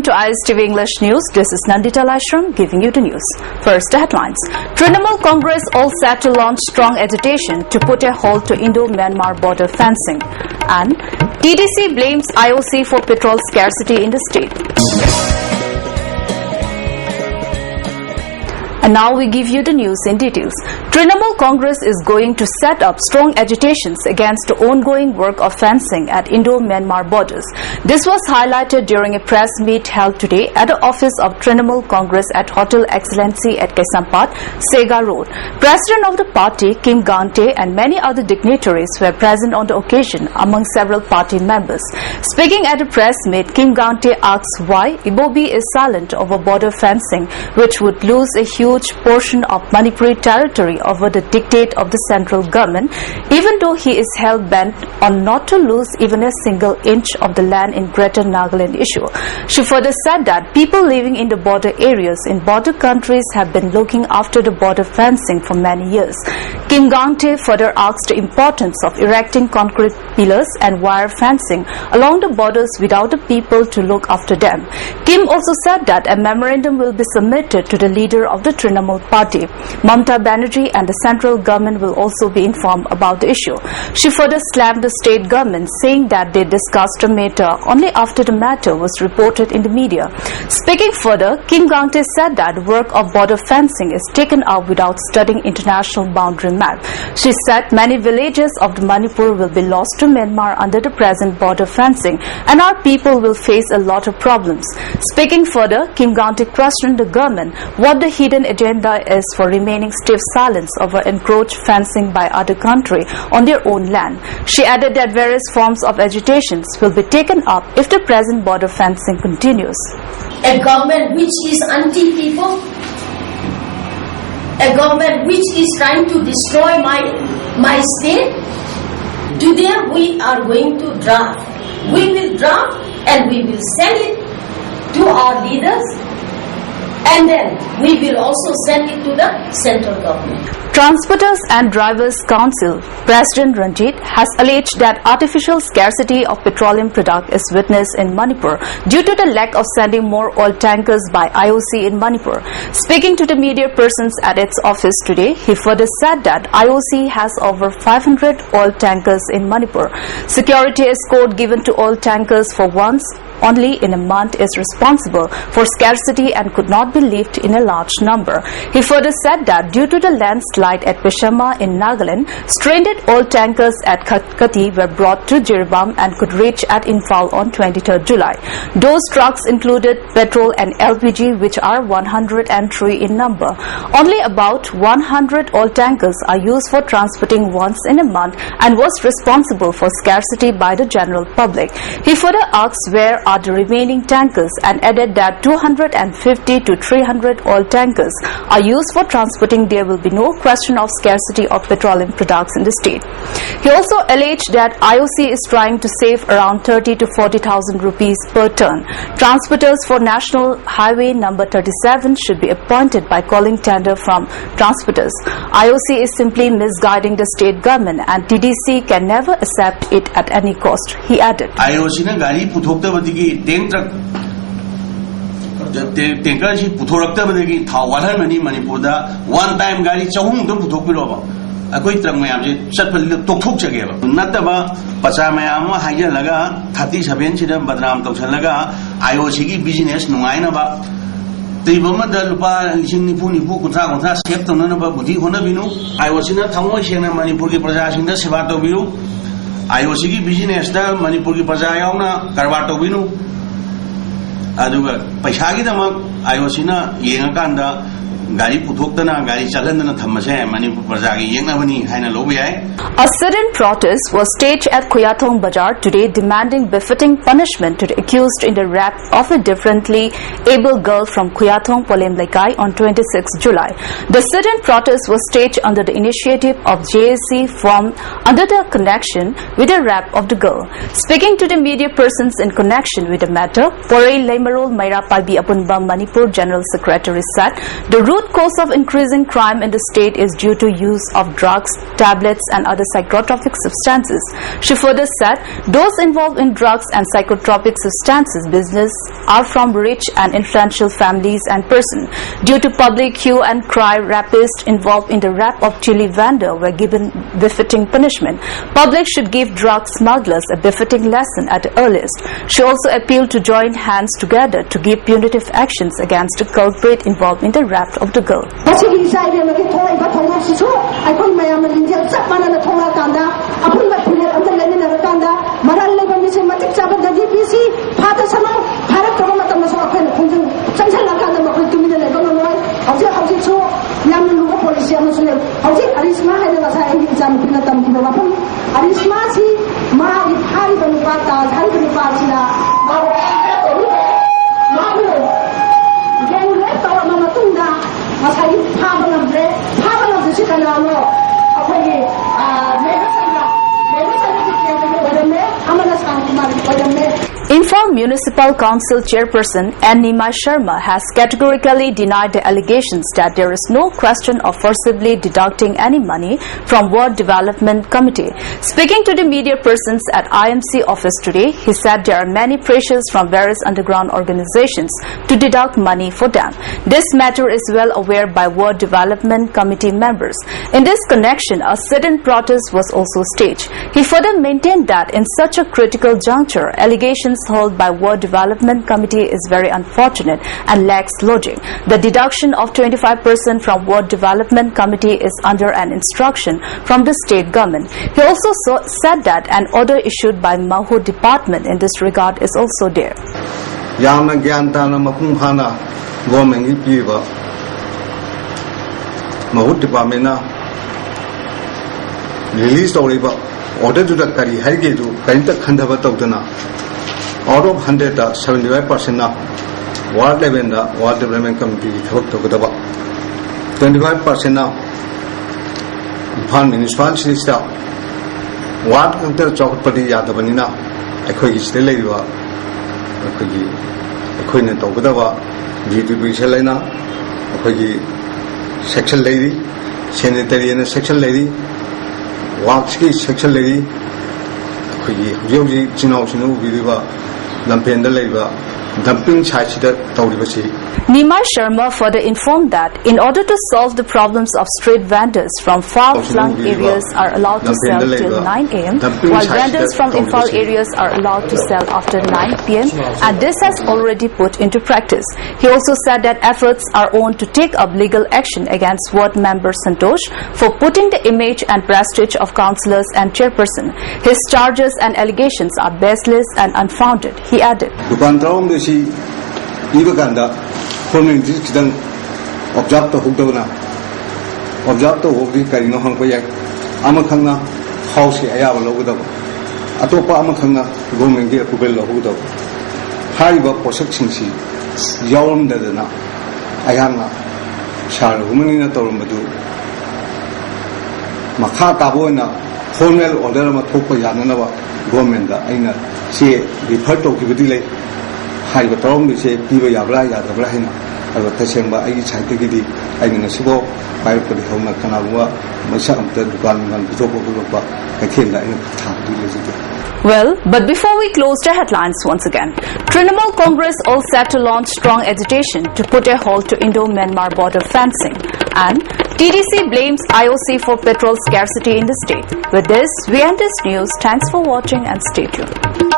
Welcome to ISTV English News. This is Nandita Laishram giving you the news. First, the headlines. Trinamool Congress all set to launch strong agitation to put a halt to Indo-Myanmar border fencing. And TDC blames IOC for petrol scarcity in the state. And now we give you the news in details. Trinamool Congress is going to set up strong agitations against the ongoing work of fencing at Indo-Myanmar borders. This was highlighted during a press meet held today at the office of Trinamool Congress at Hotel Excellency at Kaisampat, Sega Road. President of the party, Kim Gante, and many other dignitaries were present on the occasion, among several party members. Speaking at a press meet, Kim Gante asks why Ibobi is silent over border fencing, which would lose a huge portion of Manipuri territory over the dictate of the central government, even though he is hell-bent on not to lose even a single inch of the land in Greater Nagaland issue. She further said that people living in the border areas in border countries have been looking after the border fencing for many years. Kim Gante further asked the importance of erecting concrete pillars and wire fencing along the borders without the people to look after them. Kim also said that a memorandum will be submitted to the leader of the Trinamool party, Mamta Banerjee, and the central government will also be informed about the issue. She further slammed the state government, saying that they discussed the matter only after the matter was reported in the media. Speaking further, Kim Gante said that work of border fencing is taken up without studying international boundary map. She said many villages of the Manipur will be lost to Myanmar under the present border fencing, and our people will face a lot of problems. Speaking further, Kim Gante questioned the government what the hidden agenda is for remaining stiff silence over encroached fencing by other country on their own land. She added that various forms of agitations will be taken up if the present border fencing continues. A government which is anti-people, a government which is trying to destroy my state, today we are going to draft. We will draft and we will send it to our leaders, and then we will also send it to the central government. Transporters and Drivers Council President Ranjit has alleged that artificial scarcity of petroleum product is witnessed in Manipur due to the lack of sending more oil tankers by IOC in Manipur. Speaking to the media persons at its office today, he further said that IOC has over 500 oil tankers in Manipur. Security escort given to oil tankers for once only in a month is responsible for scarcity and could not be lifted in a large number. He further said that due to the landslide at Peshama in Nagaland, stranded oil tankers at Kati were brought to Jiribam and could reach at Imphal on 23rd July. Those trucks included petrol and LPG, which are 103 in number. Only about 100 oil tankers are used for transporting once in a month and was responsible for scarcity by the general public. He further asked where are the remaining tankers and added that 250 to 300 oil tankers are used for transporting. There will be no question of scarcity of petroleum products in the state. He also alleged that IOC is trying to save around 30 to 40,000 rupees per ton. Transporters for National Highway number 37 should be appointed by calling tender from transporters. IOC is simply misguiding the state government and TDC can never accept it at any cost, he added. Tanker si puthorabdagi thaw walhalmani Manipurda one time gari chahum dum puthokpiroba akoi trang mayam je chatpal tokthok chageba nataba pacha mayam ma haijalaga 37 sida badram tawsalaga IOC gi business nungaina ba Tribamada lupa lising nipu kunta sep tawna ba budi hona binu IOC na thamoi sena Manipur gi praja sinda seva tawbiru IOC gi business da Manipur gi praja yauna karwa tawbinu aduga paisa gi dama IOC na yengakanda gari puthokdana gari chalandana thammase Manipur praja gi yengnabani haina lobi ai. A sudden protest was staged at Khuyathong Bazaar today demanding befitting punishment to the accused in the rape of a differently able girl from Khuyathong Polem Laikai on 26 July. The sudden protest was staged under the initiative of JSC formed under the connection with the rape of the girl. Speaking to the media persons in connection with the matter, Porei Leimarol Maira Palbi Apunba Manipur General Secretary said the root root cause of increasing crime in the state is due to use of drugs, tablets and other psychotropic substances. She further said those involved in drugs and psychotropic substances business are from rich and influential families and persons. Due to public hue and cry, rapists involved in the rap of chili vendor were given befitting punishment. Public should give drug smugglers a befitting lesson at the earliest. She also appealed to join hands together to give punitive actions against the culprit involved in the rap of the girl. Imphal Municipal Council Chairperson N. Nimai Sharma has categorically denied the allegations that there is no question of forcibly deducting any money from Ward Development Committee. Speaking to the media persons at IMC office today, he said there are many pressures from various underground organizations to deduct money for them. This matter is well aware by Ward Development Committee members. In this connection, a sit-in protest was also staged. He further maintained that in such a critical juncture, allegations held by Ward Development Committee is very unfortunate and lacks logic. The deduction of 25% from Ward Development Committee is under an instruction from the state government. He also said that an order issued by Mahu Department in this regard is also there. Mahu Department released order to the Kari Haigedu, Kainta Kandava Tokana. Out of 100, 75% now, Ward Levenda, Ward Development Committee, 25% now, Upon Municipality staff, Ward Counter Chokpati Yadavanina, Equi Steleva, Equina Tokadava, GTP Selena, Equi Section Lady, Sanitary and Section Lady, Walksky Section Lady, Yogi Chino Viva. Nimai Sharma further informed that in order to solve the problems of street vendors from far-flung areas are allowed to sell till 9 a.m. while vendors from Imphal areas are allowed to sell after 9 p.m. and this has already put into practice. He also said that efforts are on to take up legal action against ward member Santosh for putting the image and prestige of councillors and chairperson. His charges and allegations are baseless and unfounded, he added. Observe the Hudona. Observe the Hobi Karino Hankoyak, Amakanga, House Ayava, Atopa Amakanga, Gomen Gear Kubella Hudo. Hariba Prosection Sea, Yawam Dedana, Ayana, Shar, Humanina Torumadu, Makata Boina, Hormel or Derma Topo Yanava, Gomenda, Aina, see the Perto Kibidile. Hai và trống đi xe đi về Yabla Yabla hay nào, và thay xem bà ấy chạy tới cái đi, anh nói số bài của đi hôm nay cái nào cũng mới sáng tới đoàn đoàn số bộ của bà cái thiên lại thảo đi lên gì. Well, but before we close the headlines once again, Trinamool Congress all set to launch strong agitation to put a halt to Indo-Myanmar border fencing, and TDC blames IOC for petrol scarcity in the state. With this, we end this news. Thanks for watching and stay tuned.